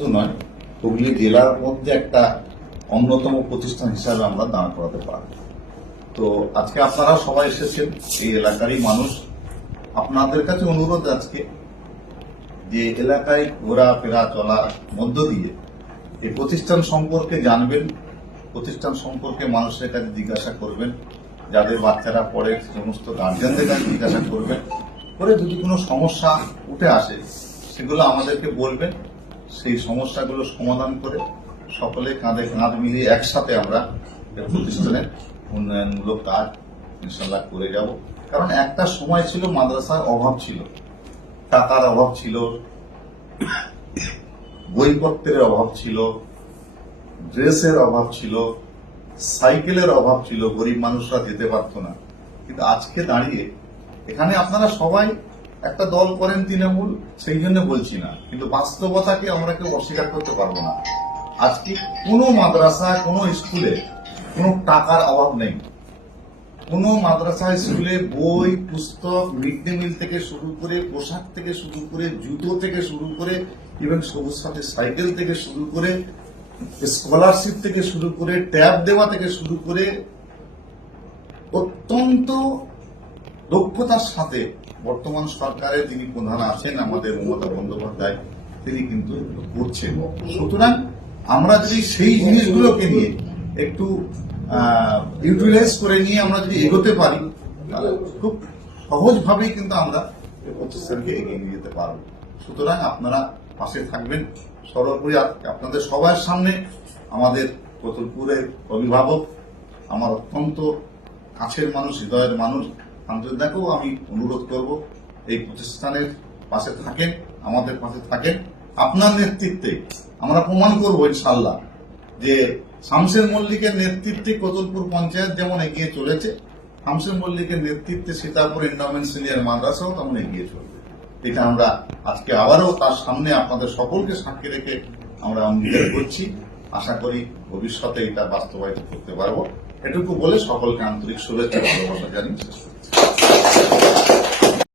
নয়, হুগলি জেলার মধ্যে একটা অন্যতম প্রতিষ্ঠান হিসাবে আমরা দাঁড় করাতে পারব। তো আজকে আপনারা সবাই এসেছেন, এই এলাকারই মানুষ। আপনাদের কাছে অনুরোধ আজকে যে এলাকায় ঘোরাফেরা চলার মধ্য দিয়ে এই প্রতিষ্ঠান সম্পর্কে জানবেন, প্রতিষ্ঠান সম্পর্কে মানুষের কাছে জিজ্ঞাসা করবেন, যাদের বাচ্চারা পড়ে সমস্ত গার্জিয়ানদের কাছে জিজ্ঞাসা করবেন, করে যদি কোনো সমস্যা উঠে আসে সেগুলো আমাদেরকে বলবেন। সেই সমস্যাগুলো সমাধান করে সকলে কাঁধে কাঁধ মিলিয়ে একসাথে আমরা প্রতিষ্ঠানের উন্নয়নমূলক কাজ ইনশাল্লাহ করে যাব। কারণ একটা সময় ছিল মাদ্রাসার অভাব ছিল, টাকার অভাব ছিল, বইপত্রের অভাব ছিল, ড্রেসের অভাব ছিল, সাইকেলের অভাব ছিল, গরিব মানুষরা যেতে পারত না। কিন্তু আজকে দাঁড়িয়ে এখানে আপনারা সবাই একটা দল করেন তৃণমূল, সেই জন্য বলছি না, কিন্তু বাস্তবতাকে আমরা কেউ অস্বীকার করতে পারবো না। আজকে কোনো মাদ্রাসা, কোনো স্কুলে কোনো টাকার অভাব নেই। কোনো মাদ্রাসা স্কুলে বই, পুস্তক, মিড ডে মিল থেকে শুরু করে, পোশাক থেকে শুরু করে, জুতো থেকে শুরু করে, ইভেন সবুজ সাথী সাইকেল থেকে শুরু করে, স্কলারশিপ থেকে শুরু করে, ট্যাব দেওয়া থেকে শুরু করে অত্যন্ত দক্ষতার সাথে বর্তমান সরকারের যিনি প্রধান আছেন আমাদের মমতা বন্দ্যোপাধ্যায়, তিনি কিন্তু করছেন। সুতরাং আমরা যদি সেই জিনিসগুলোকে নিয়ে একটু ইউটিলাইজ করে নিয়ে আমরা যদি এগোতে পারি, তাহলে খুব সহজভাবেই কিন্তু আমরা এই প্রতিষ্ঠানকে এগিয়ে নিয়ে যেতে পারব। সুতরাং আপনারা পাশে থাকবেন। সর্বোপরি আপনাদের সবার সামনে আমাদের কতুলপুরের অভিভাবক, আমার অত্যন্ত কাছের মানুষ, হৃদয়ের মানুষ আন্তর্জাতিকও আমি অনুরোধ করব, এই প্রতিষ্ঠানের পাশে থাকেন, আমাদের পাশে থাকেন। আপনার নেতৃত্বে আমরা প্রমাণ করব ইনশাল্লাহ যে শামসের মল্লিকের নেতৃত্বে কতুলপুর পঞ্চায়েত যেমন এগিয়ে চলেছে, শামসের মল্লিকের নেতৃত্বে সীতাপুর এন্ডাওমেন্ট সিনিয়র মাদ্রাসাও তেমন এগিয়ে চলবে। এটা আমরা আজকে আবারও তার সামনে আপনাদের সকলকে সাক্ষী রেখে আমরা অঙ্গীকার করছি। আশা করি ভবিষ্যতে এটা বাস্তবায়িত করতে পারবো। এটুকু বলে সকলকে আন্তরিক শুভেচ্ছা ভালোবাসা জানিয়ে শেষ করছি।